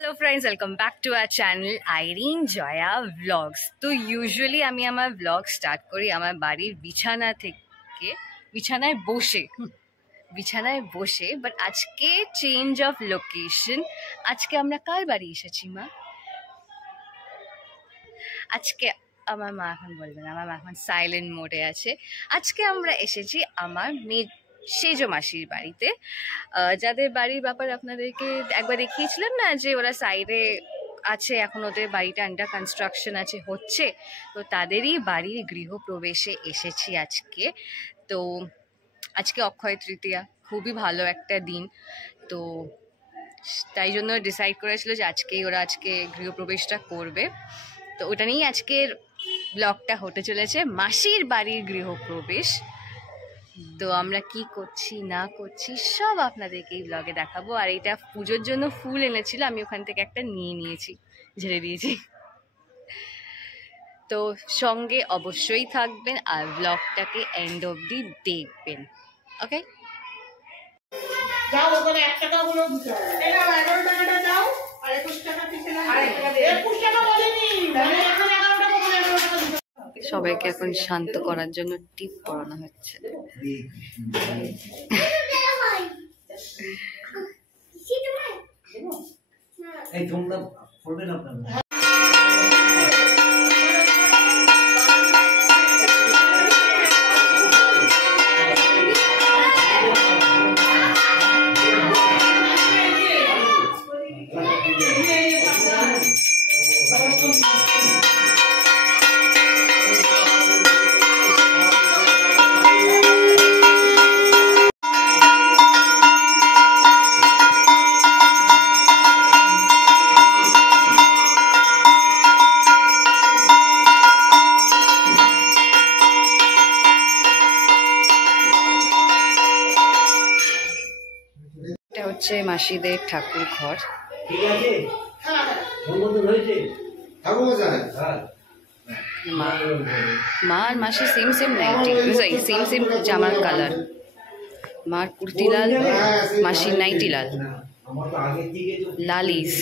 Hello friends, welcome back to our channel Irin Jaya vlogs. तो usually আমি আমার ব্লগ স্টার্ট করি আমার বাড়ির বিছানা থেকে, বিছানায় বসে বাট আজকে চেঞ্জ অফ লোকেশন। আজকে আমরা কার বাড়ি এসেছি মা? আজকে আমার মা এখন বলবে না, আমার মা এখন সাইলেন্ট মোডে আছে। আজকে আমরা এসেছি আমার সেজো মাসির বাড়িতে, যাদের বাড়ির ব্যাপার আপনাদেরকে একবার দেখিয়েছিলাম না, যে ওরা সাইডে আছে, এখন ওদের বাড়িটা আন্ডার কনস্ট্রাকশন আছে, হচ্ছে। তো তাদেরই বাড়ির গৃহপ্রবেশে এসেছি আজকে। তো আজকে অক্ষয় তৃতীয়া, খুবই ভালো একটা দিন। তো তাই জন্য ডিসাইড করেছিল যে আজকে গৃহপ্রবেশটা করবে। তো ওটা নিয়েই আজকের ব্লগটা হতে চলেছে, মাসির বাড়ির গৃহপ্রবেশ। তো আমরা কি করছি না করছি সব আপনাদেরকে এই ব্লগে দেখাবো। আর এটা পুজোর জন্য ফুল এনেছিল, আমি ওখান থেকে একটা নিয়েছি, ঝেড়ে দিয়েছি। তো সঙ্গে অবশ্যই থাকবেন আর ব্লগটাকে এন্ড অবধি দেখবেন। ওকে, যাও ওখানে 1 টাকা গুলো দিতে হবে। এই নাও 11 টাকাটা দাও আর 21 টাকা দিতে না। 21 টাকা বলেনি, মানে এখন 11 টাকা বলে 11 টাকা দিতে। সবাইকে এখন শান্ত করার জন্য টিপ পড়ানো হচ্ছে। এই তোমরা পড়বে না আপনারা? হচ্ছে মাসিদের ঠাকুর ঘর। ঠিক আছে, সম্বন্ধ হয়েছে ঠাকুর যায়। মা আর মাসি সেম নাইটি, সেম জামার কালার। মার কুর্তি লাল, মাসির নাইটি লাল, লালিস।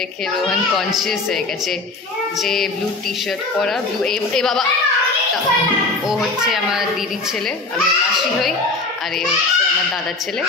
দেখে রোহন কনসিয়াস হয়ে গেছে যে ব্লু টি শার্ট পরা, ব্লু এ বাবা, ও হচ্ছে আমার দিদির ছেলে, আমি মাসি হই, আর এ হচ্ছে আমার দাদার ছেলে।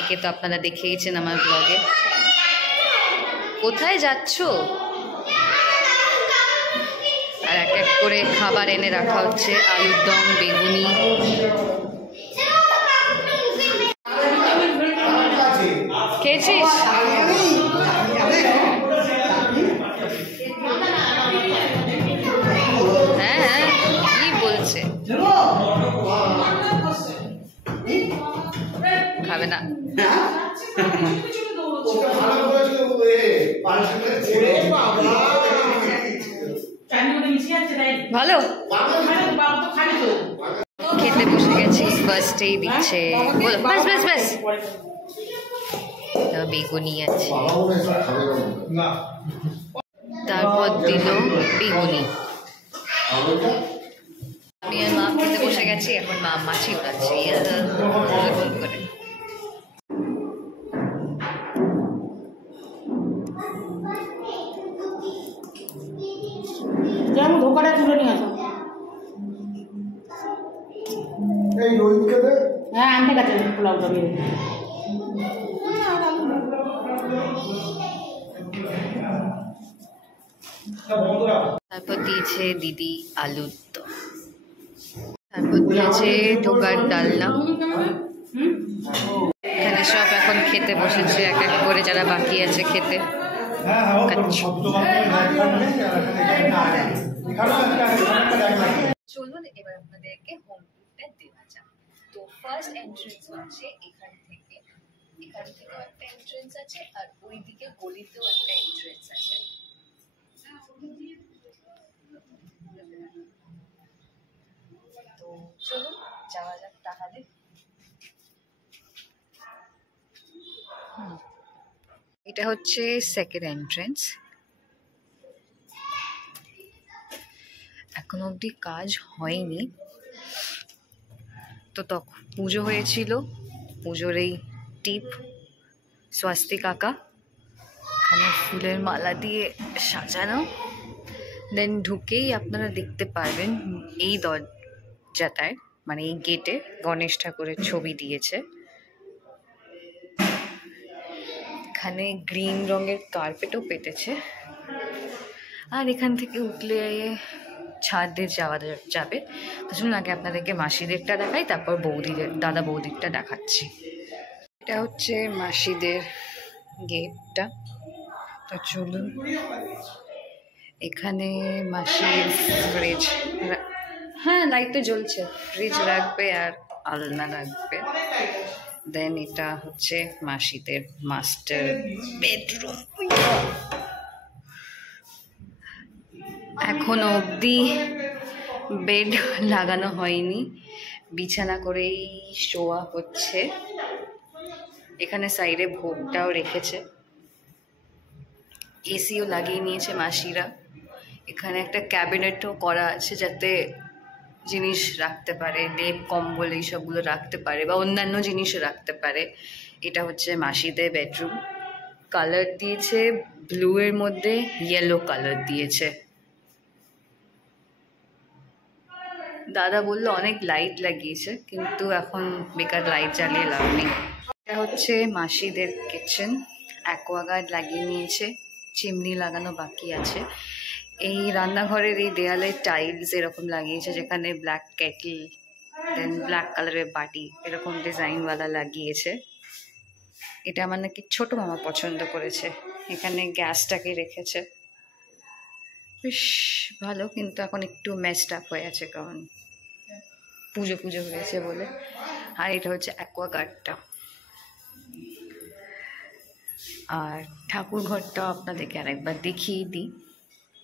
একে তো আপনারা দেখেইছেন আমার ব্লগে। কোথায় যাচ্ছ? আর এক এক করে খাবার এনে রাখা হচ্ছে, আলুর দম, বেগুনি। খেয়েছিস? হ্যাঁ, কি বলছে? খাবে না? ভালো খেতে বসে গেছি, ফার্স্টেই দিচ্ছে ব্যাস বেগুনি আছে, তারপর দিল বেগুনি। আমি আর মা খেতে বসে গেছি, এখন মা মাছি উড়াচ্ছে করে। যাও ধোকাটা তুলে নিয়ে আসো। এই রোহিতকে দে। হ্যাঁ, আনতে গেছে পোলাওটা বেরিয়ে। তারপর দিয়েছে দিদি আলুর দম। তারপর দিয়েছে ডোগার ডালনা। এখানে সব এখন খেতে বসেছে এক এক করে, যারা বাকি আছে খেতে। চলুন এবার আপনাদেরকে হোম টুরটা দেওয়া যাক। তো ফার্স্ট এন্ট্রেন্স আছে এখান থেকে, এখান থেকেও একটা এন্ট্রেন্স আছে, আর ওইদিকে গলিতেও একটা এন্ট্রেন্স আছে। তো চলুন যাওয়া যাক তাহলে। এটা হচ্ছে সেকেন্ড এন্ট্রেন্স। এখন অবধি কাজ হয়নি, তো তখন পুজো হয়েছিল, পুজোর এই টিপ স্বস্তিক আঁকা, এখানে ফুলের মালা দিয়ে সাজানো। দেন ঢুকেই আপনারা দেখতে পারবেন এই দরজাটায়, মানে এই গেটে গণেশ ঠাকুরের ছবি দিয়েছে। এখানে গ্রিন রঙের কার্পেটও পেতেছে। আর এখান থেকে উঠলে ছাদে যাওয়া যাবে। তো চলুন আগে আপনাদেরকে মাসিদেরটা দেখাই, তারপর দাদা বৌদিরটা দেখাচ্ছি। এটা হচ্ছে মাসিদের গেটটা। তো চলুন, এখানে মাসির ফ্রিজ, হ্যাঁ লাইট তো জ্বলছে, ফ্রিজ রাখবে আর আলনা রাখবে। দেন এটা হচ্ছে মাসিদের মাস্টার বেডরুম। এখনো অবধি বেড লাগানো হয়নি, বিছানা করেই শোয়া হচ্ছে। এখানে সাইডে ভোগটাও রেখেছে, এসিও লাগিয়ে নিয়েছে মাসিরা। এখানে একটা ক্যাবিনেটও করা আছে, যাতে জিনিস রাখতে পারে, লেপ কম্বল এইসবগুলো রাখতে পারে, বা অন্যান্য জিনিসও রাখতে পারে। এটা হচ্ছে মাসিদের বেডরুম। কালার দিয়েছে ব্লু এর মধ্যে ইয়েলো কালার দিয়েছে। দাদা বললো অনেক লাইট লাগিয়েছে, কিন্তু এখন বেকার লাইট জ্বালিয়ে লাভ নেই। এটা হচ্ছে মাসিদের কিচেন, অ্যাকোয়াগার্ড লাগিয়ে নিয়েছে, চিমনি লাগানো বাকি আছে। এই রান্নাঘরের এই দেয়ালে টাইলস এরকম লাগিয়েছে, যেখানে ব্ল্যাক কেটল, দেন ব্ল্যাক কালারের বাটি এরকম ডিজাইনওয়ালা লাগিয়েছে। এটা আমার নাকি ছোট মামা পছন্দ করেছে। এখানে গ্যাসটাকে রেখেছে, বেশ ভালো, কিন্তু এখন একটু মেসড আপ হয়ে আছে, কারণ পুজো পুজো হয়েছে বলে। আর এটা হচ্ছে অ্যাকোয়াগার্ডটা। আর ঠাকুর ঘরটা আপনাদেরকে আরেকবার দেখিয়ে দিই।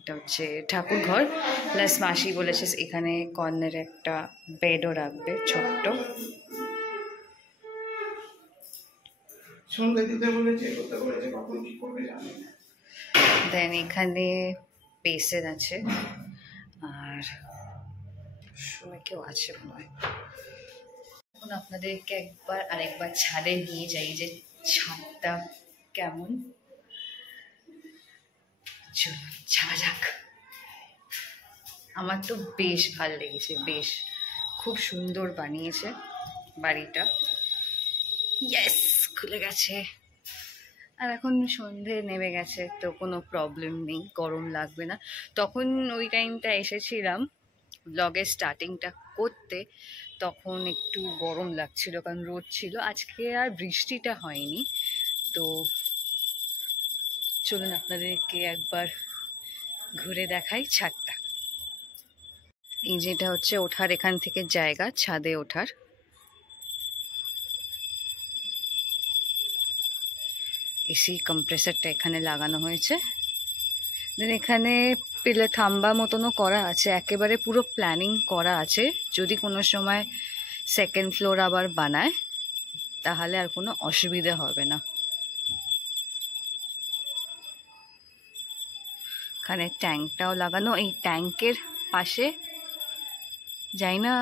এটা হচ্ছে ঠাকুর ঘর, প্লাস মাসি বলেছে এখানে কর্নারে একটা বেডও রাখবে ছোট্ট। দেন এখানে বেসিন আছে, আর কেউ আছে মনে হয়। এখন আপনাদেরকে আরেকবার ছাদে নিয়ে যাই, যে ছাদটা কেমন। চলুন যাওয়া যাক। আমার তো বেশ ভালো লেগেছে, বেশ খুব সুন্দর বানিয়েছে বাড়িটা। ইয়েস, খুলে গেছে। আর এখন সন্ধে নেমে গেছে, তো কোনো প্রবলেম নেই, গরম লাগবে না। তখন ওই টাইমটা এসেছিলাম ব্লগের স্টার্টিংটা করতে, তখন একটু গরম লাগছিল, কারণ রোদ ছিল। আজকে আর বৃষ্টিটা হয়নি। তো চলুন আপনাদেরকে একবার ঘুরে দেখাই ছাদটা। এই যেটা হচ্ছে ওঠার, এখান থেকে জায়গা ছাদে ওঠার। এসি কম্প্রেসারটা এখানে লাগানো হয়েছে। দেন এখানে পিলে থাম্বা মতনও করা আছে, একেবারে পুরো প্ল্যানিং করা আছে। যদি কোনো সময় সেকেন্ড ফ্লোর আবার বানায়, তাহলে আর কোনো অসুবিধা হবে না। এখানে ট্যাঙ্কটাও লাগানো। এই ট্যাঙ্কের পাশে, যাই না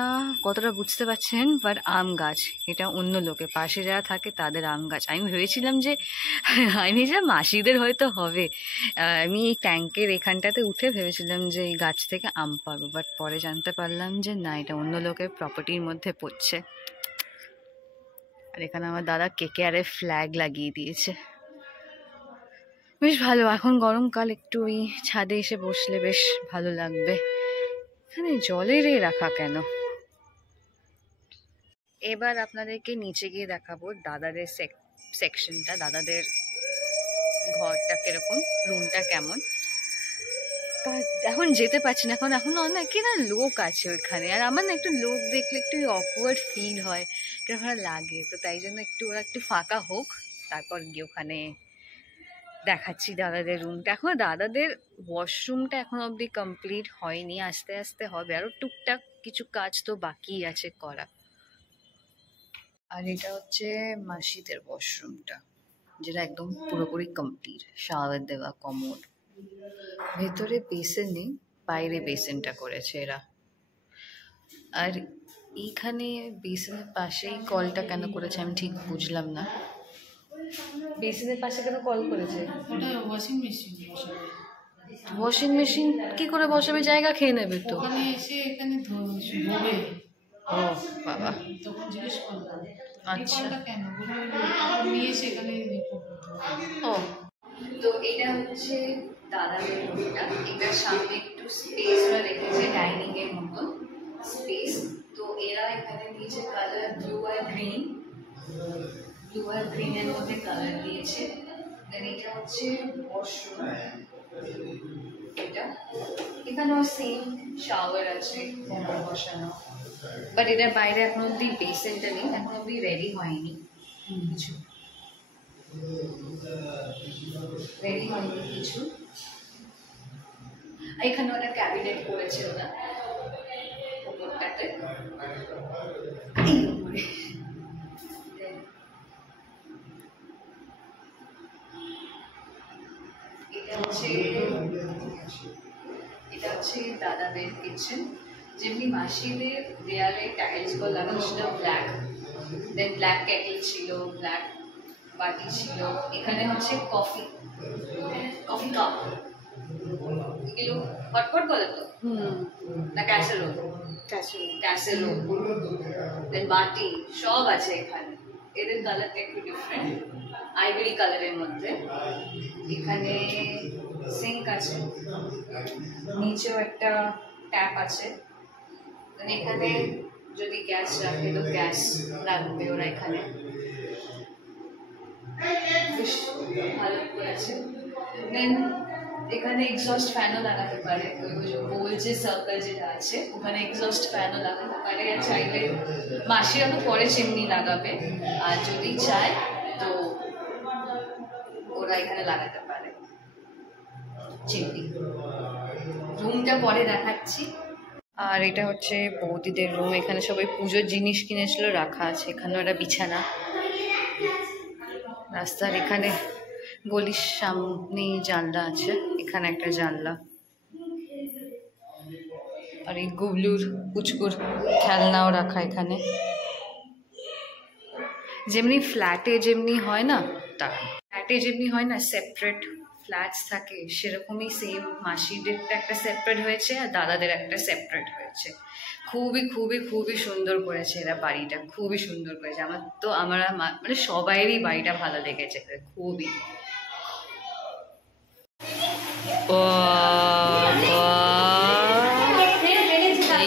কতটা বুঝতে পারছেন, বাট আম গাছ। এটা অন্য লোকে, পাশে যারা থাকে তাদের আম গাছ। আমি ভেবেছিলাম যে মাসিদের হয়তো হবে। আমি এই ট্যাঙ্কের এখানটাতে উঠে ভেবেছিলাম যে এই গাছ থেকে আম পাবো, বাট পরে জানতে পারলাম যে না, এটা অন্য লোকের প্রপার্টির মধ্যে পড়ছে। আর এখানে আমার দাদা KKR-এর ফ্ল্যাগ লাগিয়ে দিয়েছে, বেশ ভালো। এখন গরমকাল, একটু ওই ছাদে এসে বসলে বেশ ভালো লাগবে। এখানে জলের রাখা কেন? এবার আপনাদেরকে নিচে গিয়ে দেখাবো দাদাদের সেকশনটা, দাদাদের ঘরটা কিরকম, রুমটা কেমন। এখন যেতে পারছি না, এখন অনেকে না লোক আছে ওইখানে, আর আমার না একটু লোক দেখলে একটু অকওয়ার্ড ফিল হয়, কিরকম লাগে, তো তাই জন্য ওরা একটু ফাঁকা হোক, তারপর গিয়ে ওখানে দেখাচ্ছি দাদাদের রুমটা। এখন দাদাদের ওয়াশরুমটা এখন অবধি কমপ্লিট হয়নি, আস্তে আস্তে হবে, আরও টুকটাক কিছু কাজ তো বাকি আছে করা। আর এটা হচ্ছে মাসিদের ওয়াশরুমটা, যেটা একদম পুরোপুরি কমপ্লিট, শাওয়ার দেওয়া, কমোড, ভেতরে বেসিন নেই, বাইরে বেসিনটা করেছে এরা। আর এইখানে বেসিনের পাশেই কলটা কেন করেছে আমি ঠিক বুঝলাম না, বেসিনের পাশে কেন কল করেছে? ওটা ওয়াশিং মেশিন বসাবে। ওয়াশিং মেশিন কি করে বসাবে, জায়গা খেয়ে নেবে তো। ওখানে এসে এখানে ধোবে। ও বাবা, তখন জিজ্ঞেস করলাম আচ্ছা কলটা কেন, বললো নিয়ে এসে এখানে ও। তো এটা হচ্ছে দাদাদের রুমটা, এটার সামনে একটু স্পেস রেখেছে, ডাইনিং এর মতো স্পেস। তো এরা এখানে দিয়েছে কালার ব্লু আর গ্রিন, ব্লু আর গ্রিনের মধ্যে কালার দিয়েছে। দেন এটা হচ্ছে ওয়াশরুম, এটা এখানেও সেম শাওয়ার আছে বসানো, বাট এটার বাইরে এখন অব্দি বেসিনটা নেই, এখন অব্দি রেডি হয়নি কিছু, রেডি হয়নি কিছু। এখানে ওরা ক্যাবিনেট করেছে ওরা উপরটাতে, এই উপরে। এটা হচ্ছে দাদাদের কিচেন, যেমনি মাসিদের দেয়ালে টাইলস গুলো লাগানো ছিল ব্ল্যাক, দেন ব্ল্যাক কেটল ছিল, ব্ল্যাক বাটি ছিল। এখানে হচ্ছে কফি কাপ, এগুলো হটপট বলে তো না, ক্যাসেরো, ক্যাসেরো, দেন বাটি সব আছে এখানে। এদের কালারটা একটু ডিফারেন্ট, আইভরি কালারের মধ্যে। এখানে সিঙ্ক আছে, নিচেও একটা ট্যাপ আছে। এখানে যদি গ্যাস রাখে তো গ্যাস রাখবে ওরা এখানে, বেশ ভালো করেছে। দেন এখানে এক্সস্ট ফ্যানও লাগাতে পারে, ওই গোল যে সার্কেল যেটা আছে ওখানে এক্সস্ট ফ্যানও লাগাতে পারে, আর চাইলে মাসিরা তো পরে চিমনি লাগাবে, আর যদি চায় তো ওরা এখানে লাগাতে পারে চিমনি। রুমটা পরে দেখাচ্ছি। আর এটা হচ্ছে বৌদিদের রুম, এখানে সবাই পুজোর জিনিস কিনেছিল, রাখা আছে এখানে। ওরা বিছানা, রাস্তার এখানে গলির সামনে জানলা আছে, এখানে একটা জানলা। আর এই গুবলুর পুচকুর খেলনাও রাখা এখানে, যেমনি ফ্ল্যাটে যেমনি হয় না, তা ফ্ল্যাটে যেমনি হয় না সেপারেট ফ্ল্যাটস থাকে, সেরকমই সেম মাসিদেরটা একটা সেপারেট হয়েছে আর দাদাদের একটা সেপারেট হয়েছে। খুবই খুবই খুবই সুন্দর করেছে এরা বাড়িটা, খুবই সুন্দর করেছে। আমার মানে সবাইয়েরই বাড়িটা ভালো লেগেছে খুবই।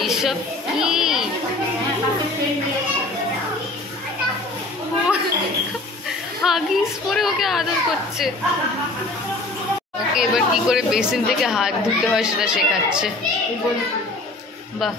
এইসব কি হাগিস পরে ওকে আদর করছে, ওকে এবার কি করে বেসিন থেকে হাত ধুতে হয় সেটা শেখাচ্ছে। বাহ,